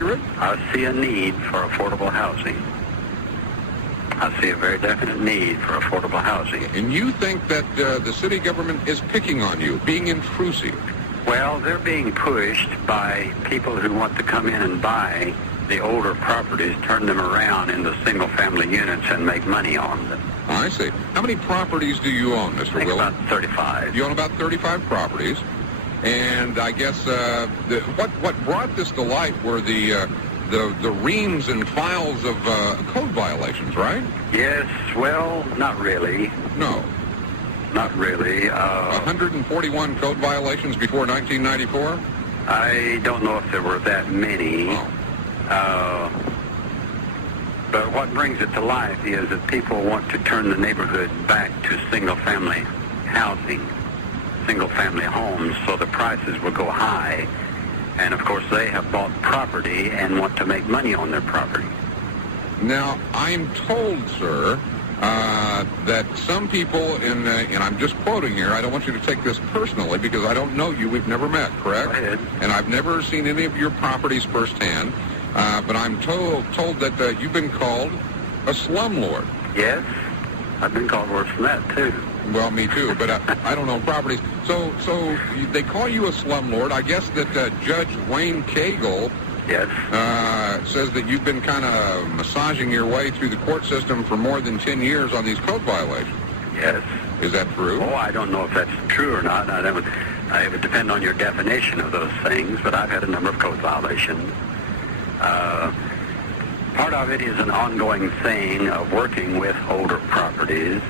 I see a need for affordable housing. I see a very definite need for affordable housing. And you think that the city government is picking on you, being intrusive? Well, they're being pushed by people who want to come in and buy the older properties, turn them around into single-family units and make money on them. I see. How many properties do you own, Mr. Willer? About 35. You own about 35 properties. And I guess what brought this to light were the reams and files of code violations, right? Yes, well, not really. No. Not really. 141 code violations before 1994? I don't know if there were that many. Oh. But what brings it to life is that people want to turn the neighborhood back to single-family housing, single-family homes, so the prices will go high. And, of course, they have bought property and want to make money on their property. Now, I'm told, sir, that some people, and I'm just quoting here, I don't want you to take this personally because I don't know you, we've never met, correct? Go ahead. And I've never seen any of your properties firsthand, but I'm told that you've been called a slumlord. Yes, I've been called worse than that, too. Well, me too, but I don't know properties. So they call you a slumlord. I guess that Judge Wayne Cagle Yes. Says that you've been kind of massaging your way through the court system for more than 10 years on these code violations. Yes. Is that true? Oh, I don't know if that's true or not. It would depend on your definition of those things, but I've had a number of code violations. Part of it is an ongoing thing of working with older properties.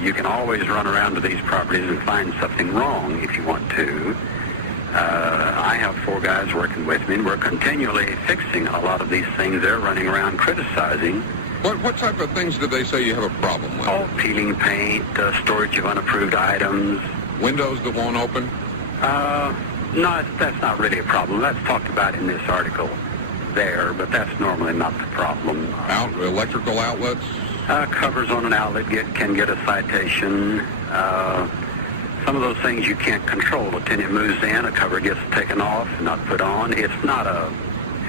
You can always run around to these properties and find something wrong if you want to. I have 4 guys working with me, and we're continually fixing a lot of these things. They're running around criticizing. What type of things do they say you have a problem with? Oh, peeling paint, storage of unapproved items. Windows that won't open? No, that's not really a problem. That's talked about in this article there, but that's normally not the problem. Electrical outlets? Covers on an outlet can get a citation. Some of those things you can't control. A tenant moves in, a cover gets taken off, not put on. It's not a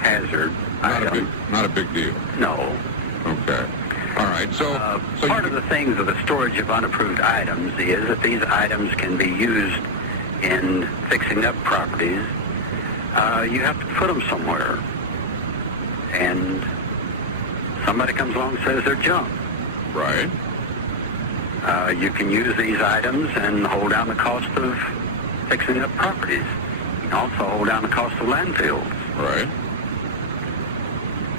hazard item. Not a big deal. No. Okay. All right. So part of the things of the storage of unapproved items is that these items can be used in fixing up properties. You have to put them somewhere. And somebody comes along and says they're junk. Right. You can use these items and hold down the cost of fixing up properties. You can also hold down the cost of landfills. Right.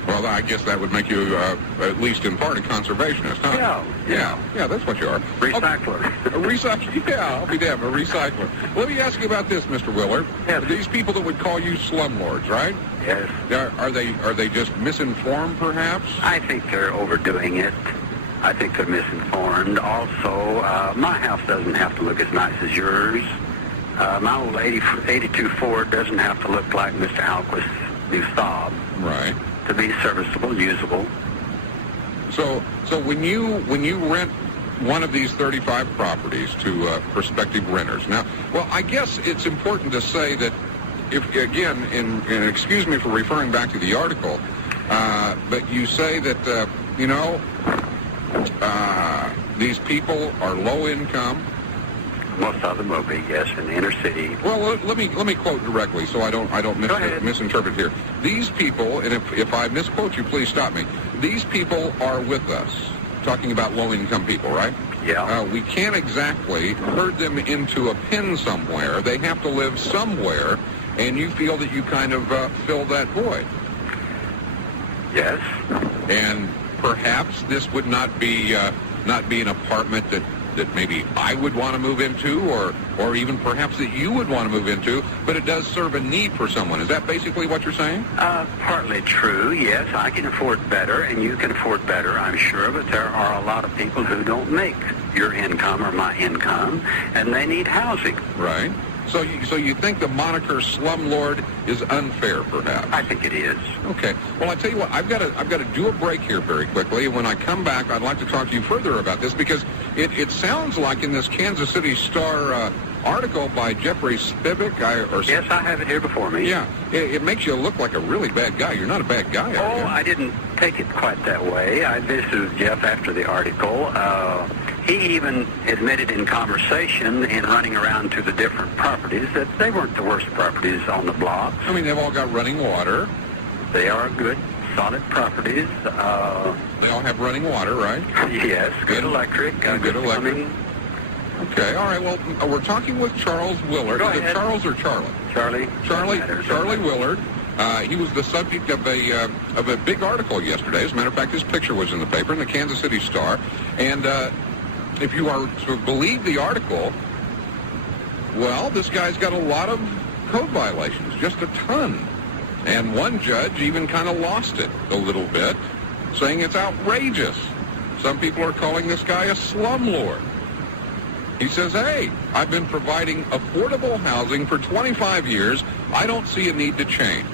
Well, I guess that would make you, at least in part, a conservationist, huh? Yeah, that's what you are. Recycler. A recycler? Yeah, I'll be damned, a recycler. Let me ask you about this, Mr. Willard. Yes. These people that would call you slumlords, right? Yes. Are they just misinformed, perhaps? I think they're overdoing it. I think they're misinformed. Also, my house doesn't have to look as nice as yours. My old 82 Ford doesn't have to look like Mr. Alquist's new Saab. Right. To be serviceable, usable. So when you rent one of these 35 properties to prospective renters, now, well, I guess it's important to say that if, again, and excuse me for referring back to the article, but you say that, these people are low income. Most of them will be, yes, in the inner city. Well, let me quote directly so I don't misinterpret here. These people, and if I misquote you, please stop me. These people are with us, talking about low-income people, right? Yeah. We can't exactly herd them into a pen somewhere. They have to live somewhere, and you feel that you kind of fill that void. Yes. And perhaps this would not be an apartment that maybe I would want to move into, or even perhaps that you would want to move into, but it does serve a need for someone. Is that basically what you're saying? Partly true, yes. I can afford better, and you can afford better, I'm sure, but there are a lot of people who don't make your income or my income, and they need housing. Right. So you think the moniker slumlord is unfair, perhaps? I think it is. Okay. Well, I tell you what, I've got to do a break here very quickly. And when I come back, I'd like to talk to you further about this because it sounds like in this Kansas City Star article by Jeffrey Spivak. Yes, I have it here before me. Yeah, it makes you look like a really bad guy. You're not a bad guy, are you? Oh, I didn't take it quite that way. This is Jeff after the article. He even admitted in conversation in running around to the different properties that they weren't the worst properties on the blocks. I mean, they've all got running water. They are good, solid properties. They all have running water, right? Yes, good electric. Good electric. Plumbing. Okay, all right. Well, we're talking with Charles Willard. Go Is it ahead. Charles or Charlie? Charlie. Charlie Willard. He was the subject of a big article yesterday. As a matter of fact, his picture was in the paper, in the Kansas City Star. And if you are to believe the article, well, this guy's got a lot of code violations, just a ton. And one judge even kind of lost it a little bit, saying it's outrageous. Some people are calling this guy a slumlord. He says, hey, I've been providing affordable housing for 25 years. I don't see a need to change.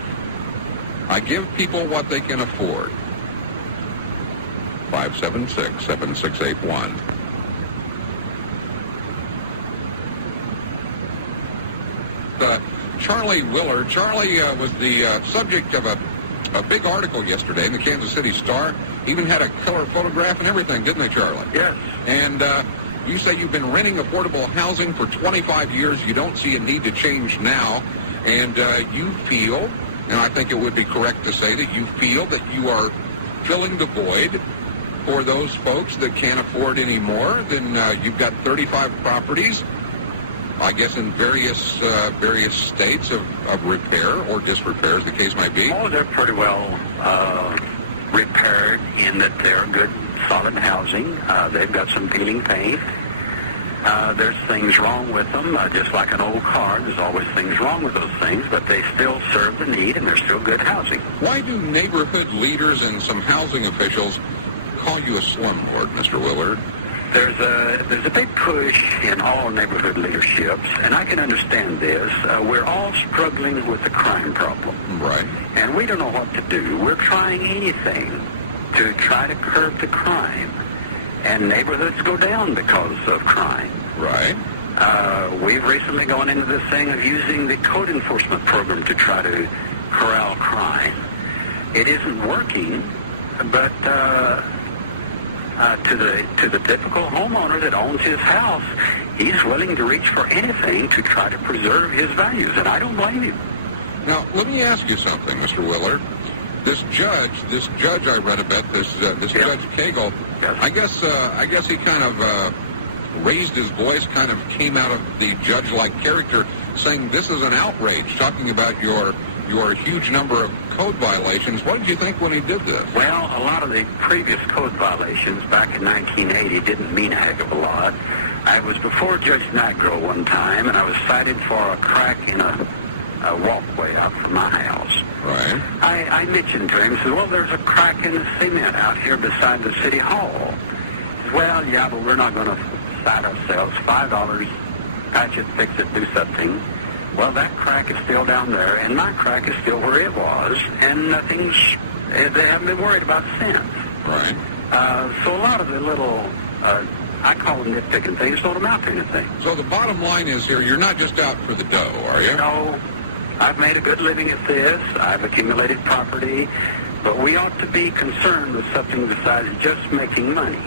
I give people what they can afford. 576-7681. Charlie Willard. Charlie was the subject of a big article yesterday in the Kansas City Star. Even had a color photograph and everything, didn't they, Charlie? Yes. And you say you've been renting affordable housing for 25 years. You don't see a need to change now. And you feel, and I think it would be correct to say that you feel that you are filling the void for those folks that can't afford any more. Then you've got 35 properties, I guess, in various states of repair or disrepair, as the case might be. Oh, they're pretty well repaired in that they're good, solid housing. They've got some peeling paint. There's things wrong with them, just like an old car. There's always things wrong with those things, but they still serve the need, and they're still good housing. Why do neighborhood leaders and some housing officials call you a slumlord, Mr. Willard? There's a big push in all neighborhood leaderships, and I can understand this. We're all struggling with the crime problem. Right. And we don't know what to do. We're trying anything to try to curb the crime. And neighborhoods go down because of crime. Right. We've recently gone into this thing of using the code enforcement program to try to corral crime. It isn't working, but to the typical homeowner that owns his house, he's willing to reach for anything to try to preserve his values, and I don't blame him. Now, let me ask you something, Mr. Willard. This judge I read about, this Judge Cagle, Yes. I guess he kind of raised his voice, kind of came out of the judge-like character, saying this is an outrage, talking about your huge number of code violations. What did you think when he did this? Well, a lot of the previous code violations back in 1980 didn't mean a heck of a lot. I was before Judge Nigro one time, and I was cited for a crack in a walkway out from my house. Right. I mentioned to him, said, well, there's a crack in the cement out here beside the city hall. He said, well, yeah, but we're not going to cite ourselves. $5, patch it, fix it, do something. Well, that crack is still down there, and my crack is still where it was, and they haven't been worried about since. Right. So a lot of the little, I call them nitpicking things, don't amount to anything. So the bottom line is here, you're not just out for the dough, are you? No, I've made a good living at this. I've accumulated property, but we ought to be concerned with something besides just making money.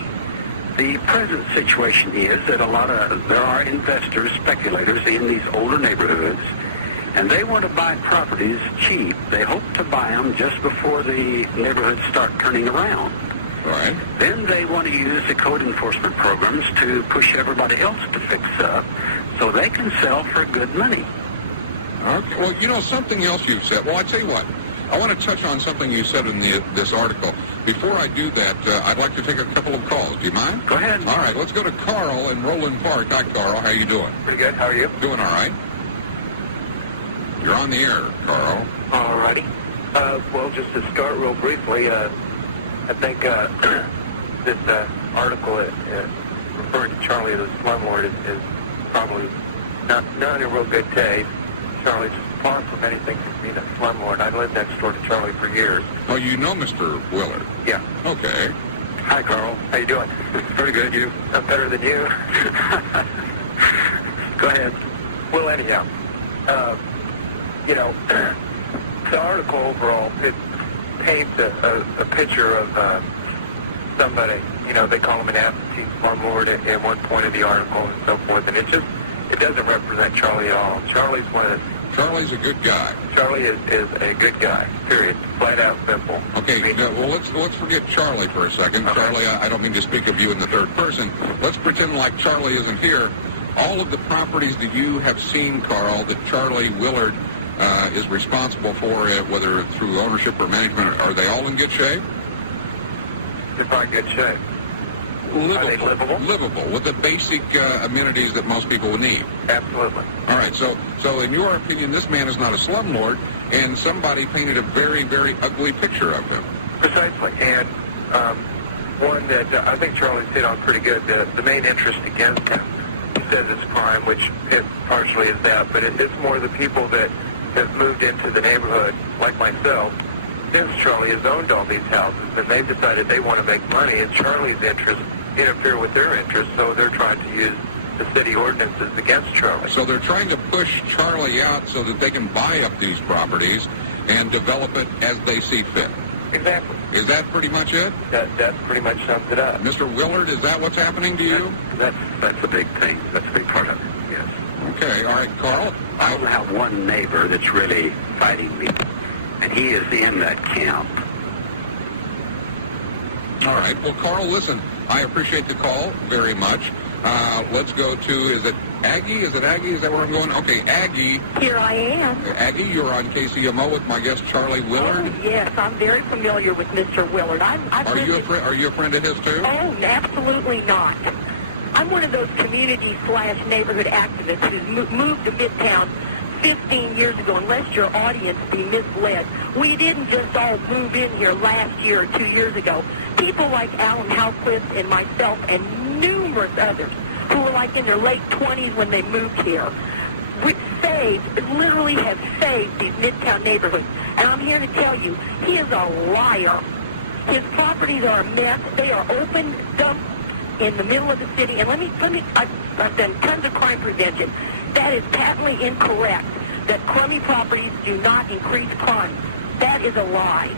The present situation is that there are investors, speculators in these older neighborhoods, and they want to buy properties cheap. They hope to buy them just before the neighborhoods start turning around. Right. Then they want to use the code enforcement programs to push everybody else to fix up so they can sell for good money. Okay. Well, you know, something else you've said. Well, I tell you what, I want to touch on something you said in this article. Before I do that, I'd like to take a couple of calls. Do you mind? Go ahead. All right, let's go to Carl in Roland Park. Hi, Carl. How you doing? Pretty good. How are you? Doing all right. You're on the air, Carl. All righty. Well, just to start real briefly, I think this article referring to Charlie as a slumlord is probably not in a real good taste. Charlie's far from anything from being a slumlord. I lived next door to Charlie for years. Oh, you know Mr. Willard? Yeah. Okay. Hi, Carl. How you doing? Pretty good. You? I'm better than you. Go ahead. Well, anyhow, you know, the article overall, it paints a picture of somebody, you know, they call him an absentee slumlord at one point of the article and so forth, and it doesn't represent Charlie at all. Charlie's a good guy. Charlie is a good guy, period. Flat out simple. Okay, well, let's forget Charlie for a second. Okay. Charlie, I don't mean to speak of you in the third person. Let's pretend like Charlie isn't here. All of the properties that you have seen, Carl, that Charlie Willard is responsible for, whether through ownership or management, are they all in good shape? They're probably good shape. Are they livable? Livable, with the basic amenities that most people would need. Absolutely. All right, so in your opinion, this man is not a slumlord, and somebody painted a very, very ugly picture of him. Precisely, and one that I think Charlie's hit on pretty good. The main interest against him, he says it's crime, which it partially is that, but it's more the people that have moved into the neighborhood, like myself, since Charlie has owned all these houses, and they've decided they want to make money, and Charlie's interests interfere with their interests, so they're trying to use the city ordinances against Charlie. So they're trying to push Charlie out so that they can buy up these properties and develop it as they see fit. Exactly. Is that pretty much it? That pretty much sums it up. Mr. Willard, is that what's happening to you? That's a big thing. That's a big part of it, yes. Okay, all right, Carl. I only have one neighbor that's really fighting me, and he is in that camp. All right. Well, Carl, listen, I appreciate the call very much. Let's go to, is it Aggie? Is that where I'm going? Okay, Aggie. Here I am. Aggie, you're on KCMO with my guest, Charlie Willard. Oh, yes, I'm very familiar with Mr. Willard. Are you a friend of his, too? Oh, absolutely not. I'm one of those community/neighborhood activists who moved to Midtown 15 years ago, and let your audience be misled. We didn't just all move in here last year or 2 years ago. People like Alan Halquist and myself and numerous others who were like in their late 20s when they moved here, literally have saved these Midtown neighborhoods. And I'm here to tell you, he is a liar. His properties are a mess. They are open dumps in the middle of the city. And I've done tons of crime prevention. That is patently incorrect, that crummy properties do not increase crime. That is a lie.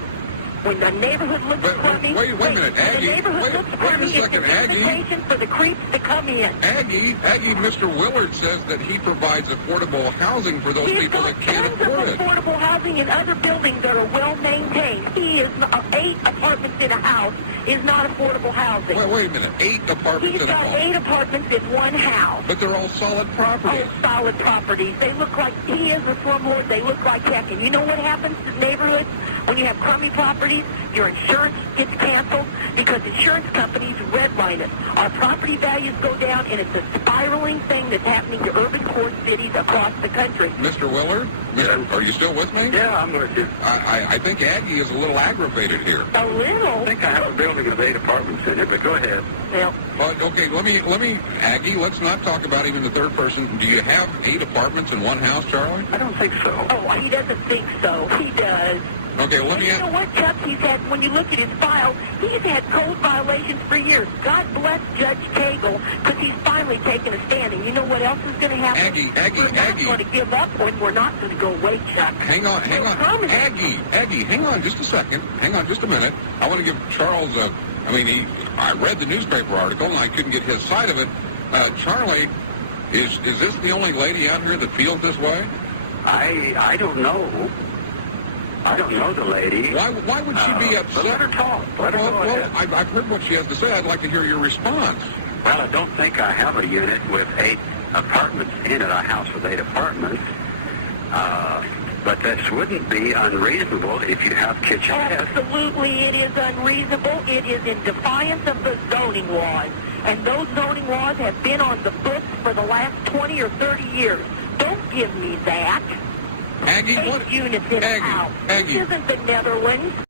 When the neighborhood looks crummy, wait a minute, Aggie. The neighborhood looks crummy, it's an invitation for the creeps to come in. Aggie, Mr. Willard says that he provides affordable housing for those people that can't afford it. Affordable housing in other buildings that are well maintained. He is 8 apartments in a house is not affordable housing. Wait a minute, 8 apartments in a house. He's got 8 apartments in one house. But they're all solid properties. Oh, solid properties. They look like, he is a slumlord. They look like heck. And you know what happens to neighborhoods when you have crummy properties? Your insurance gets canceled because insurance companies redline it. Our property values go down, and it's a spiraling thing that's happening to urban core cities across the country. Mr. Willard, are you still with me? Yeah, I'm with you. I think Aggie is a little aggravated here. A little? I think I have a building of 8 apartments in it, but go ahead. Well, okay, let me, Aggie, let's not talk about even the third person. Do you have 8 apartments in one house, Charlie? I don't think so. oh, he doesn't think so. He does. Okay, well, let me You know what, Chuck? He's had, when you look at his file, he's had code violations for years. God bless Judge Cagle, because he's finally taken a stand. And you know what else is going to happen? We're not going to give up, and we're not going to go away, Chuck. Hang on. Aggie, hang on just a second. Hang on just a minute. I want to give Charles I read the newspaper article, and I couldn't get his side of it. Charlie, is this the only lady out here that feels this way? I don't know. I don't know the lady. Why would she be upset? But let her talk. Let her go ahead. I've heard what she has to say. I'd like to hear your response. Well, I don't think I have a unit with 8 apartments in it, a house with 8 apartments. But this wouldn't be unreasonable if you have kitchenettes. Absolutely, it is unreasonable. It is in defiance of the zoning laws. And those zoning laws have been on the books for the last 20 or 30 years. Don't give me that. Aggie, 8 units in a house. Aggie. This isn't the Netherlands.